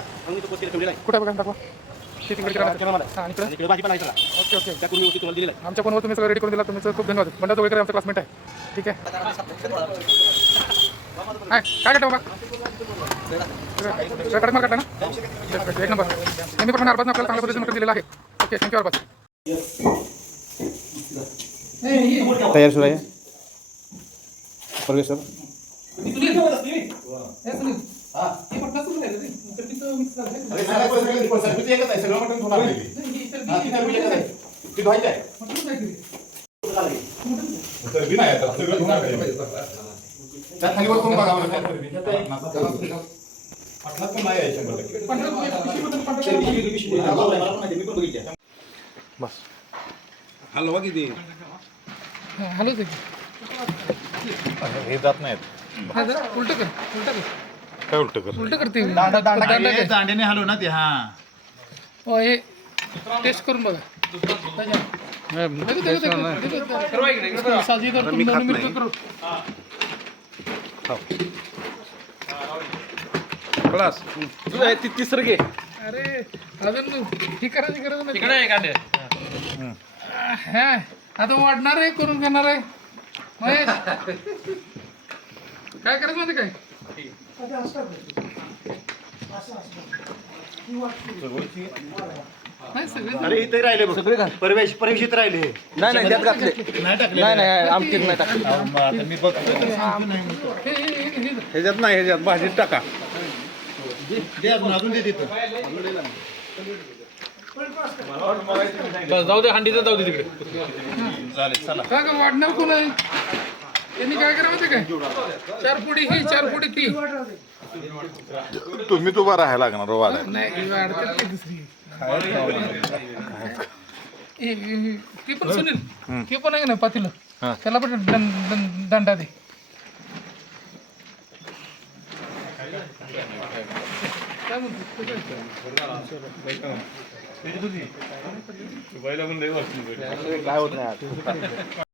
आम्ही तो पोस्ट केला ठेवलेला आहे. कुठे बघा दाखवा ते तिकडे करा हां इकडे आणि इकडे भाजीपाला आहे सगळा. ओके ओके त्या पूर्वी तुम्हाला दिलेला आहे. आमच्या फोनवर तुम्ही सगळं रेडी करून दिला तुमचं खूप धन्यवाद बंडा जोगळेकर आमचा क्लासमेट आहे ठीक आहे काय करता बाबा कडक मार्क काढला ना एक नंबर नेहमीप्रमाणे अरबाजने आपल्याला चांगल्या पद्धतीने दिलेला आहे ओके थँक्यू अरबाज तयार सुरू आहे परवेश सर बस हलवा किती हॅलो हे जात नाहीत उलट कर काय उलट कर उलट करते दांड्याने हलव ना ते हा हो हे टेस्ट करून बघा क्लास तिसरं घे. अरे अजून ही करायची गरज नाही हा आता वाढणार आहे करून घेणार आहे महेश काय करायचं माहिती काय नाही सगळे अरे इथे राहिले बघ सगळे परवेश इथे राहिले. नाही नाही त्यात घातले नाही नाही आमटीत नाही टाकले. मी बघतो ह्याच्यात नाही ह्याच्यात भाजीत टाका अजून दे तिथं. जाऊ दे हंडीचं जाऊ दे तिकडे चालेल चला का ग वाढणार कोण आहे त्यांनी काय करा माहिती काय 4 पुडी ही 4 पुडी ती तुम्ही उभा राहायला लागणार वाला नाही वाढतात ती दुसरी ती पण सुनील ती पण आहे ना पातीला त्याला पण दंडा दे काय म्हणतो काय होत नाही